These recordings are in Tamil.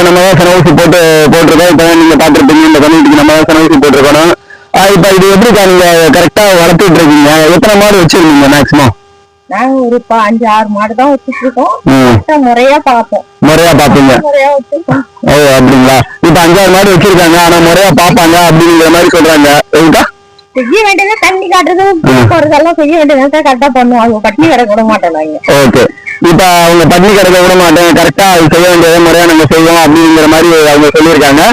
இப்ப நம்ம தான் சனவூசி போட்டிருக்கோம். இப்ப நீங்க பாத்துருப்பீங்க இந்த கம்யூனிட்டிக்கு நம்ம தான் சனவூசி போட்டிருக்கோம். இப்ப இது எப்படிக்கா நீங்க கரெக்டா வளர்த்துட்டு இருக்கீங்க? எத்தனை மாடு வச்சிருக்கீங்க மேக்சிமம்? நாங்க ஒரு 5-6 மாடு தான் வச்சுட்டு இருக்கோம். முறையா பாப்போம். முறையா பாப்பீங்க? முறையா வச்சிருக்கோம். ஓ அப்படிங்களா? இப்ப 5-6 மாடு வச்சிருக்காங்க, ஆனா முறையா பாப்பாங்க அப்படிங்கிற மாதிரி சொல்றாங்க. எதுக்கா செய்ய வேண்டியது தண்ணி காட்டுறது போறதெல்லாம் செய்ய வேண்டியதான் கரெக்டா பண்ணுவோம். அவங்க பட்டினி கிடக்க விட மாட்டேன். ஓகே. இப்ப அவங்க பட்டினி கிடக்க விட மாட்டேன், கரெக்டா செய்ய வேண்டியதை முறையா நாங்க செய்வோம் அப்படிங்கிற மாதிரி அவங்க சொல்லியிருக்காங்க.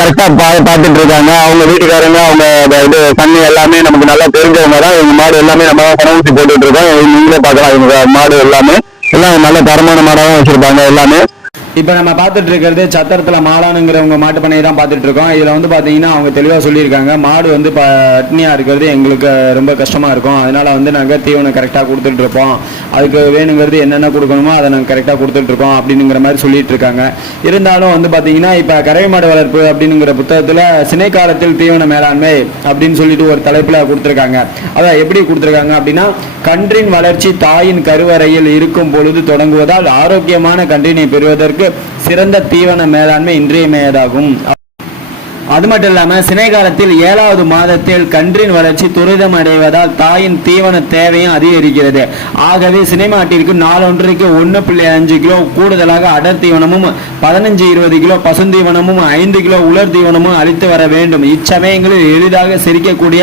கரெக்டா பாத்துட்டு இருக்காங்க. அவங்க வீட்டுக்காரங்க அவங்க இது தண்ணி எல்லாமே நமக்கு நல்லா தெரிஞ்சவங்க தான். இவங்க மாடு எல்லாமே நம்ம தான் சனவூசி போட்டுட்டு இருக்கோம். நீங்களே பாக்கலாம், இவங்க மாடு எல்லாமே எல்லாம் நல்ல தரமான மாடாவும் வச்சிருப்பாங்க எல்லாமே. இப்போ நம்ம பார்த்துட்டு இருக்கிறது சத்திரத்தில் மாலானுங்கிறவங்க மாட்டு பண்ணையை தான் பார்த்துட்டு இருக்கோம். இதில் வந்து பார்த்தீங்கன்னா அவங்க தெளிவாக சொல்லியிருக்காங்க, மாடு வந்து பட்னியாக இருக்கிறது எங்களுக்கு ரொம்ப கஷ்டமாக இருக்கும். அதனால வந்து நாங்கள் தீவனம் கரெக்டாக கொடுத்துட்டு இருப்போம். அதுக்கு வேணுங்கிறது என்னென்ன கொடுக்கணுமோ அதை நாங்கள் கரெக்டாக கொடுத்துட்டு இருக்கோம் அப்படிங்கிற மாதிரி சொல்லிட்டு இருக்காங்க. இருந்தாலும் வந்து பார்த்தீங்கன்னா இப்போ கறவை மாடு வளர்ப்பு அப்படிங்கிற புத்தகத்தில் சினை காலத்தில் தீவன மேலாண்மை அப்படின்னு சொல்லிட்டு ஒரு தலைப்பில் கொடுத்துருக்காங்க. அதை எப்படி கொடுத்துருக்காங்க அப்படின்னா, கன்றின் வளர்ச்சி தாயின் கருவறையில் இருக்கும் பொழுது தொடங்குவதால் ஆரோக்கியமான கன்றினை பெறுவதற்கு சிறந்த தீவன மேலாண்மை இன்றியமையதாகும். அது மட்டும் இல்லாமல் சினை காலத்தில் 7வது மாதத்தில் கன்றின் வளர்ச்சி துரிதம் அடைவதால் தாயின் தீவன தேவையும் அதிகரிக்கிறது. ஆகவே சினை மாட்டிற்கு நாளொன்றைக்கு 1.5 கிலோ கூடுதலாக அடர் தீவனமும் 15-20 கிலோ பசுந்தீவனமும் 5 கிலோ உலர் தீவனமும் அளித்து வர வேண்டும். இச்சமயங்களில் எளிதாக செரிக்கக்கூடிய